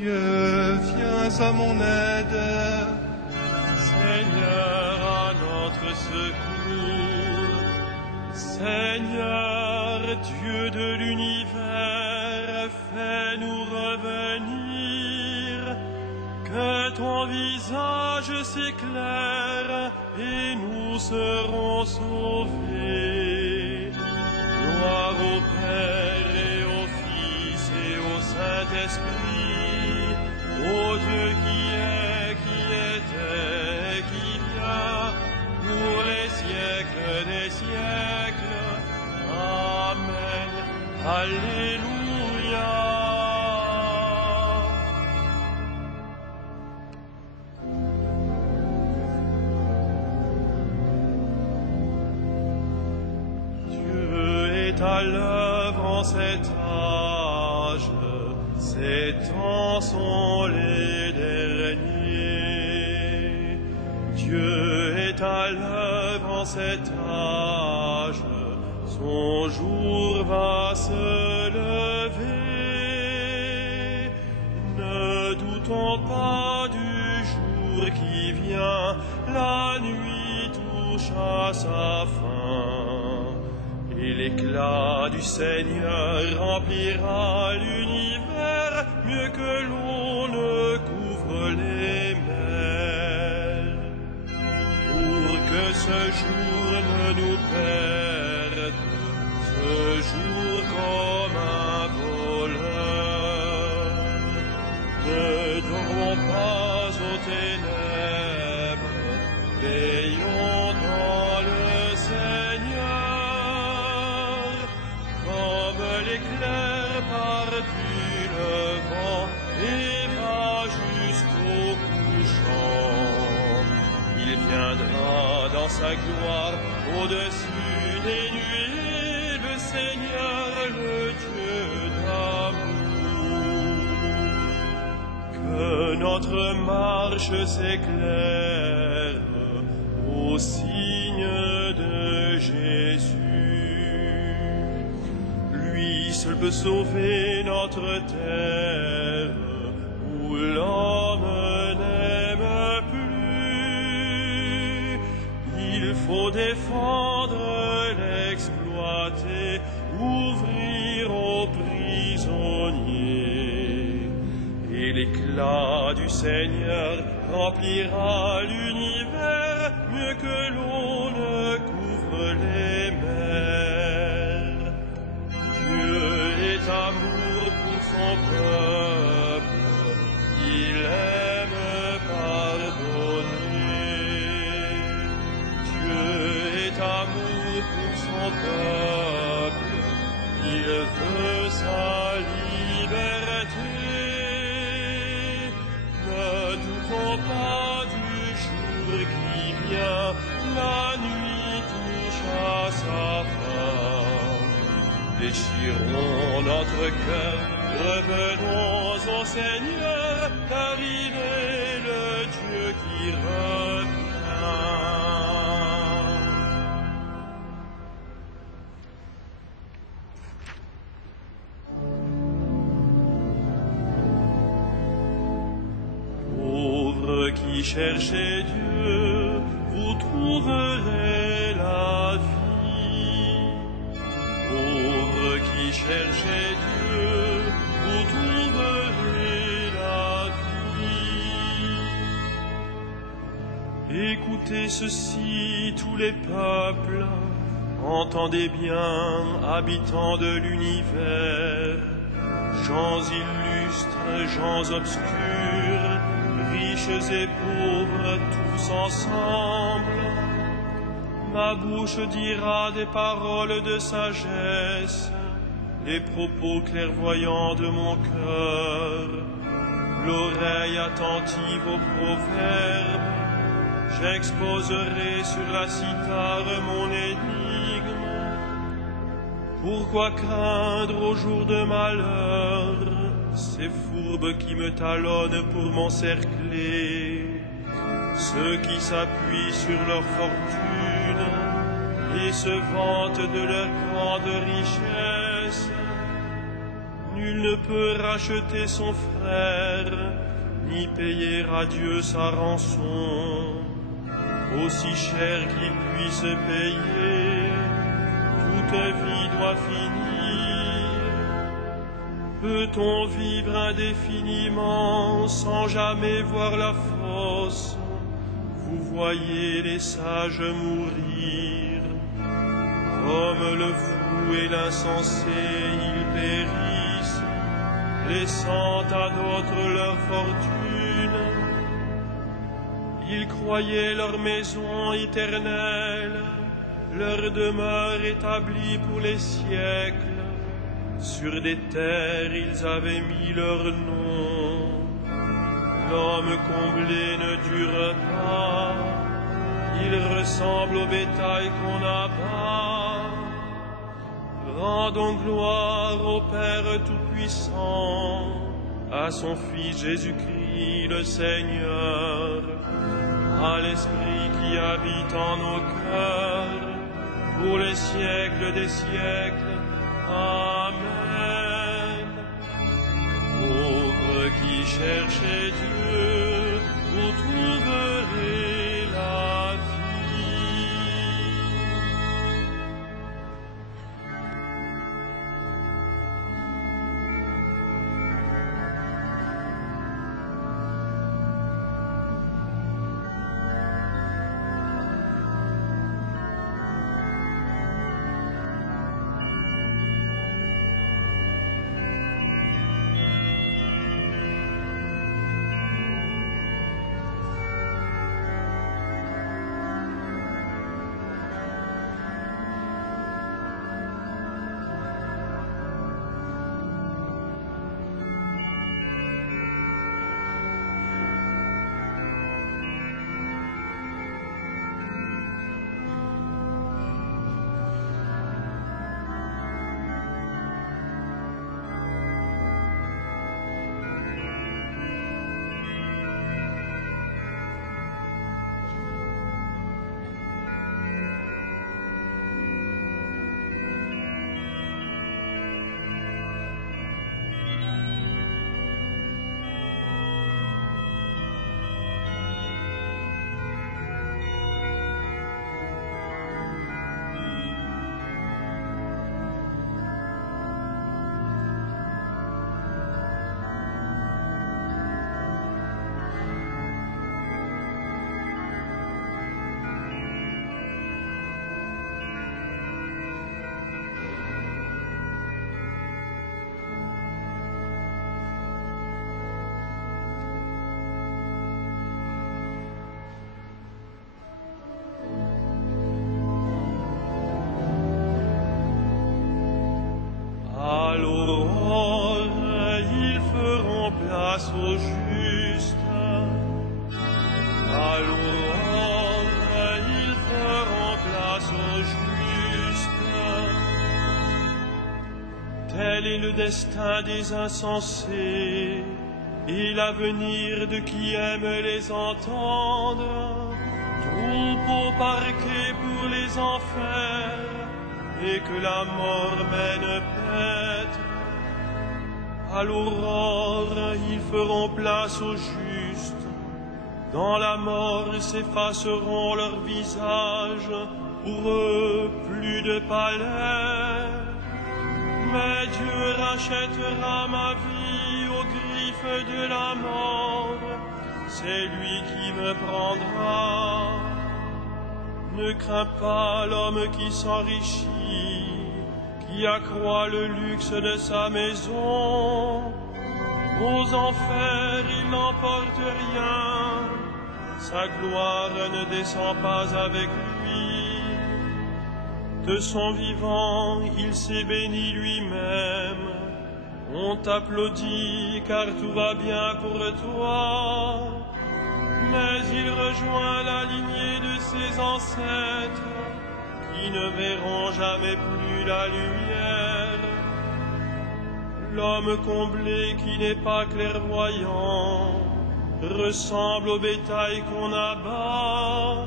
Dieu, viens à mon aide. Seigneur, à notre secours. Seigneur, Dieu de l'univers, fais-nous revenir. Que ton visage s'éclaire et nous serons sauvés. Gloire au Père et au Fils et au Saint-Esprit, au Dieu qui est, qui était, qui vient, pour les siècles des siècles. Amen. Alléluia. À l'œuvre en cet âge, ces temps sont les derniers. Dieu est à l'œuvre en cet âge, son jour va se lever. Ne doutons pas du jour qui vient, la nuit touche à sa fin. Et l'éclat du Seigneur remplira l'univers mieux que l'on ne couvre les mers. Pour que ce jour ne nous perde, ce jour comme un voleur, ne dormons pas aux ténèbres, veillons dans le Seigneur. L'éclair part du levant et va jusqu'au couchant. Il viendra dans sa gloire au-dessus des nuées, le Seigneur, le Dieu d'amour. Que notre marche s'éclaire au signe de Jésus. Lui seul peut sauver notre terre, où l'homme n'aime plus. Il faut défendre l'exploité, ouvrir aux prisonniers. Et l'éclat du Seigneur remplira l'univers mieux que l'on ne couvre les mers. Dieu est amour pour son peuple, il aime pardonner. Dieu est amour pour son peuple, il veut sa liberté. Ne doutons pas du jour qui vient, la nuit touche à sa fin. Déchirons notre cœur, revenons au Seigneur, car il est le Dieu qui revient. Pauvres qui cherchez Dieu, vous trouverez la vie. Pauvres qui cherchez Dieu, vous trouverez la vie. Écoutez ceci, tous les peuples, entendez bien, habitants de l'univers, gens illustres, gens obscurs, riches et pauvres, tous ensemble. Ma bouche dira des paroles de sagesse, les propos clairvoyants de mon cœur, l'oreille attentive aux proverbes. J'exposerai sur la cithare mon énigme. Pourquoi craindre au jour de malheur ces fourbes qui me talonnent pour m'encercler, ceux qui s'appuient sur leur fortune et se vantent de leur grande richesse? Nul ne peut racheter son frère, ni payer à Dieu sa rançon. Aussi cher qu'il puisse payer, toute vie doit finir. Peut-on vivre indéfiniment sans jamais voir la fosse? Vous voyez les sages mourir. Comme le fou et l'insensé, ils périssent, laissant à d'autres leur fortune. Ils croyaient leur maison éternelle, leur demeure établie pour les siècles. Sur des terres ils avaient mis leur nom. L'homme comblé ne dure pas, il ressemble au bétail qu'on abat. Rendons gloire au Père Tout-Puissant, à son Fils Jésus-Christ le Seigneur, à l'Esprit qui habite en nos cœurs, pour les siècles des siècles. Amen. Pauvres qui cherchez Dieu, vous trouverez la vie. Aux justes, à l'aurore, ils feront place aux justes. Tel est le destin des insensés et l'avenir de qui aime les entendre. Troupeau parqué pour les enfers et que la mort mène paître. À l'aurore, ils feront place aux justes. Dans la mort s'effaceront leurs visages. Pour eux, plus de palais. Mais Dieu rachètera ma vie aux griffes de la mort. C'est lui qui me prendra. Ne crains pas l'homme qui s'enrichit, qui accroît le luxe de sa maison. Aux enfers, il n'emporte rien, sa gloire ne descend pas avec lui. De son vivant, il s'est béni lui-même. On t'applaudit car tout va bien pour toi. Mais il rejoint la lignée de ses ancêtres, qui ne verront jamais plus la lumière. L'homme comblé qui n'est pas clairvoyant ressemble au bétail qu'on abat.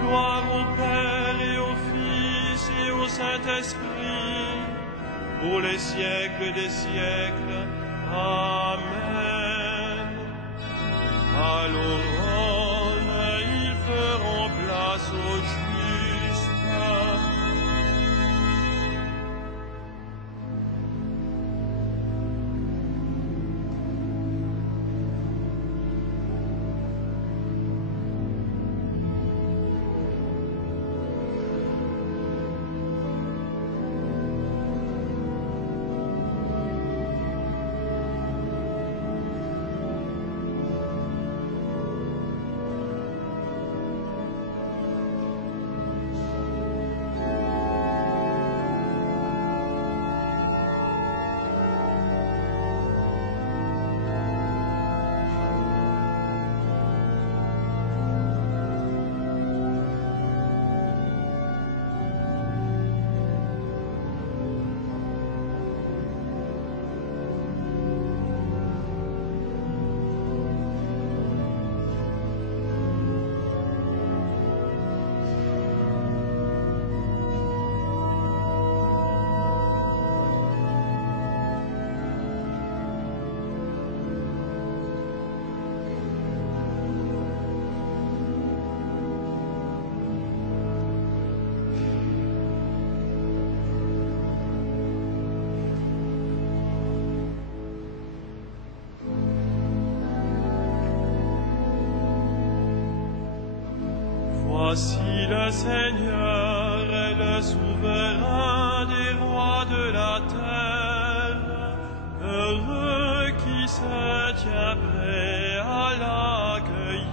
Gloire au Père et au Fils et au Saint-Esprit, pour les siècles des siècles. Amen. À l'aurore, ils feront place aux justes. Voici le Seigneur, le souverain des rois de la terre, heureux qui se tient prêt à l'accueillir.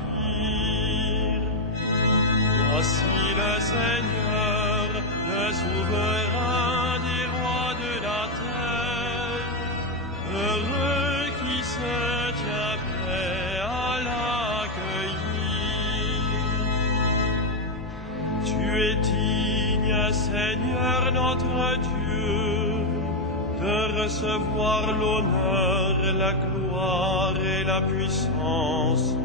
Voici le Seigneur, le souverain des rois de la terre, heureux qui se tient prêt à l'accueillir. Tu es digne, Seigneur notre Dieu, de recevoir l'honneur, la gloire et la puissance.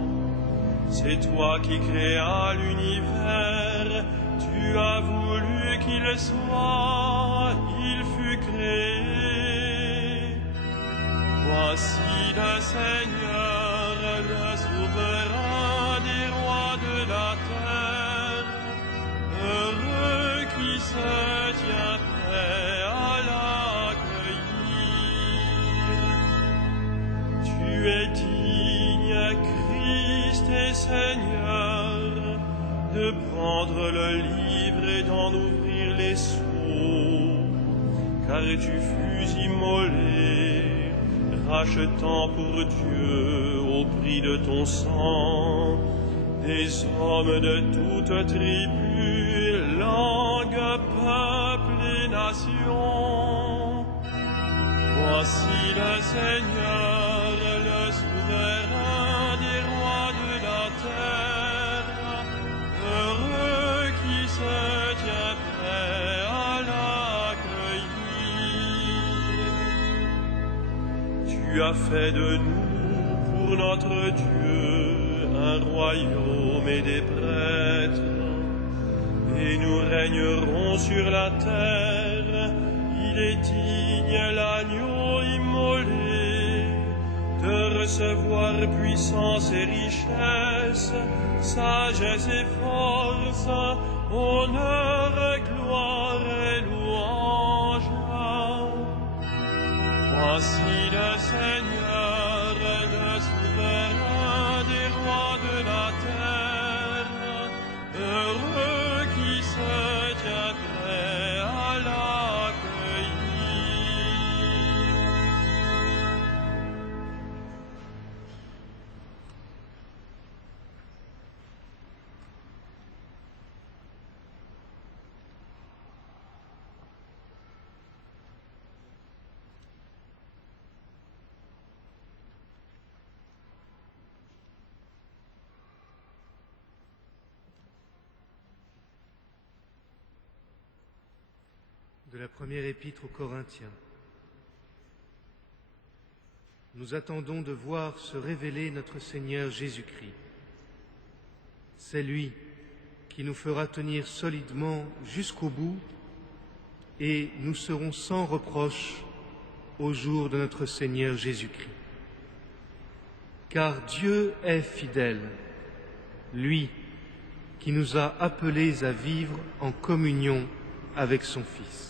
C'est toi qui créas l'univers, tu as voulu qu'il soit, il fut créé. Voici le Seigneur, le souverain des rois de la terre, heureux qui se tient prêt à l'accueillir. Tu es digne, Christ et Seigneur, de prendre le livre et d'en ouvrir les sceaux, car tu fus immolé, rachetant pour Dieu au prix de ton sang des hommes de toute tribu, langue, peuple et nation. Voici le Seigneur, le souverain des rois de la terre, heureux qui se tient prêt à l'accueillir. Tu as fait de nous, pour notre Dieu, un royaume et des prêtres, et nous régnerons sur la terre. Il est digne, l'agneau immolé, de recevoir puissance et richesse, sagesse et force, honneur, gloire et louange. Voici le Seigneur, le souverain des rois de la terre, heureux qui se tient prêt à l'accueillir. De la première épître aux Corinthiens. Nous attendons de voir se révéler notre Seigneur Jésus-Christ. C'est lui qui nous fera tenir solidement jusqu'au bout et nous serons sans reproche au jour de notre Seigneur Jésus-Christ. Car Dieu est fidèle, lui qui nous a appelés à vivre en communion avec son Fils.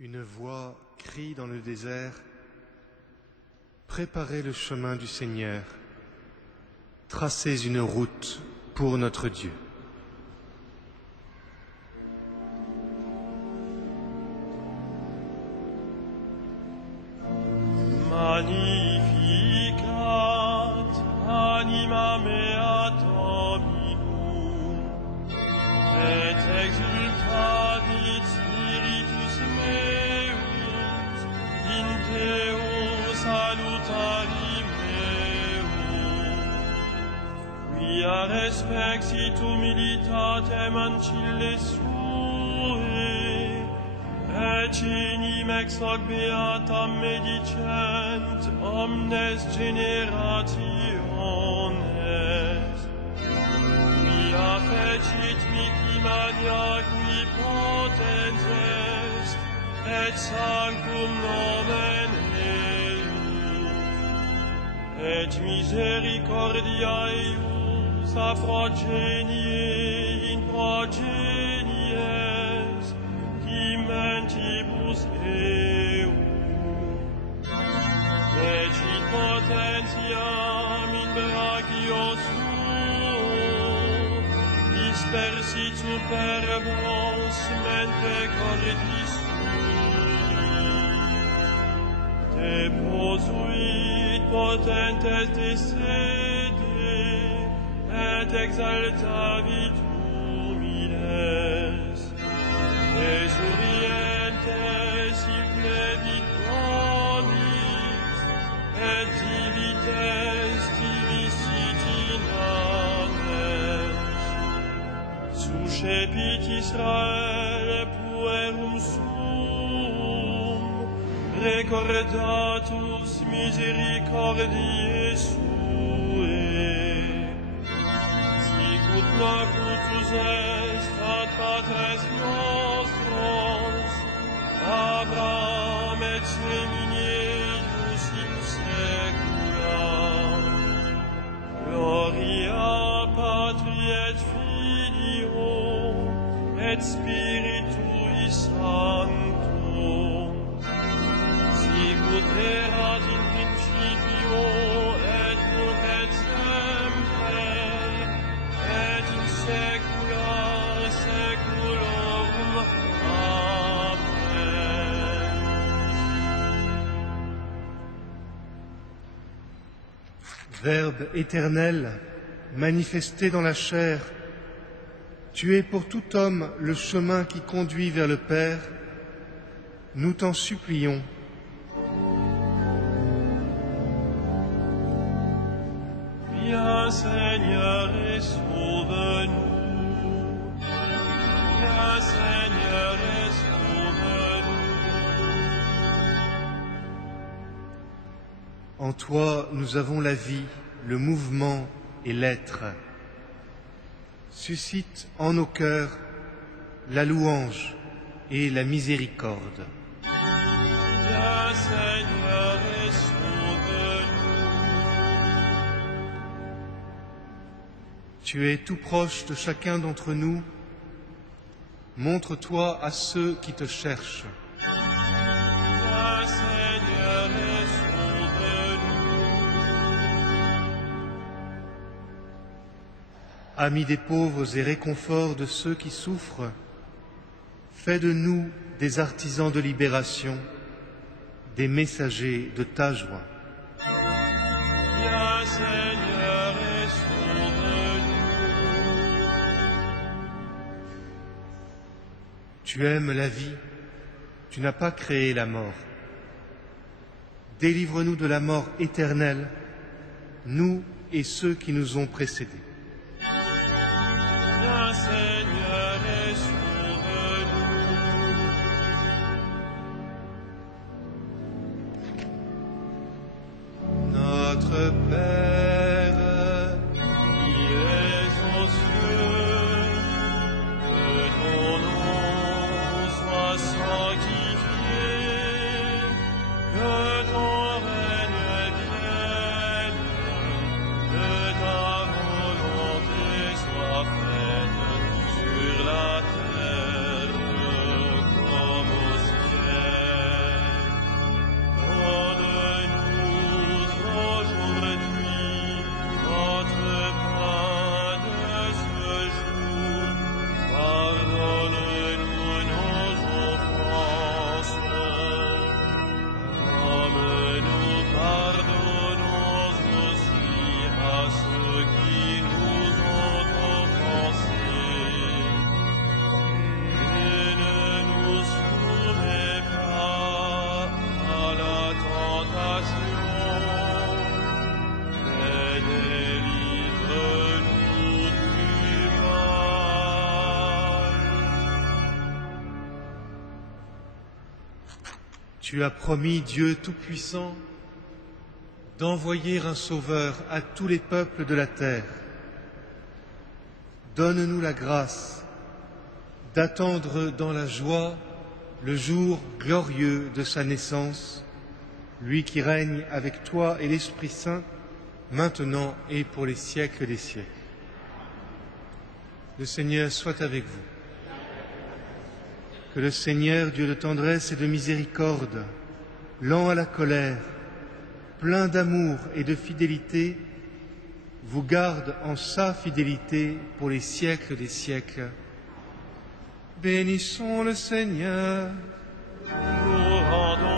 Une voix crie dans le désert, « Préparez le chemin du Seigneur, tracez une route pour notre Dieu. » Magnificat anima mea Dominum, et exultavit spiritus meus in Deo salutari meum, quia respexit humilitatem ancille suae, et enim ex hoc beatam medicent omnes generationes, quia fecit mihi magna qui potens est, et sanctum nomen eius, et misericordiae eius a progenie in progenies, mentibus eum, fecit potentiam in brachio suo, dispersit superbos mente cordis sui, deposuit potentes de sede, et exaltavit humiles, Esurientes implevit bonis, et divites divisit inanes. Suscepit Israel puerum suum, recordatus misericordiae suae. Sicut locutus est ad patres nostros, Abraham et seminius in secula. Gloria Patri et Filio et Spiritui Sancto, sicut erat in principio et nunc et semper, et in saecula saeculorum. Amen. Verbe éternel, manifesté dans la chair, tu es pour tout homme le chemin qui conduit vers le Père. Nous t'en supplions. Viens Seigneur et sauve-nous. Viens Seigneur et sauve-nous. En toi, nous avons la vie, le mouvement et l'être. Suscite en nos cœurs la louange et la miséricorde. Viens Seigneur et sauve-nous. Tu es tout proche de chacun d'entre nous. Montre-toi à ceux qui te cherchent. Viens Seigneur et sauve-nous. Ami des pauvres et réconfort de ceux qui souffrent, fais de nous des artisans de libération, des messagers de ta joie. Viens Seigneur et sauve-nous. Tu aimes la vie, tu n'as pas créé la mort. Délivre-nous de la mort éternelle, nous et ceux qui nous ont précédés. Viens Seigneur et sauve-nous. Notre Père, qui es aux cieux, que ton nom soit sanctifié, que ton règne vienne, que ta volonté soit faite sur la terre comme au ciel. Donne-nous aujourd'hui notre pain de ce jour. Pardonne-nous nos offenses, comme nous pardonnons aussi à ceux qui nous ont offensés. Et ne nous soumets pas à la tentation, mais délivre-nous du mal. tu as promis, Dieu Tout-Puissant, d'envoyer un Sauveur à tous les peuples de la terre. Donne-nous la grâce d'attendre dans la joie le jour glorieux de sa naissance, lui qui règne avec toi et l'Esprit Saint, maintenant et pour les siècles des siècles. Le Seigneur soit avec vous. Que le Seigneur, Dieu de tendresse et de miséricorde, lent à la colère, plein d'amour et de fidélité, vous garde en sa fidélité pour les siècles des siècles. Bénissons le Seigneur. Nous rendons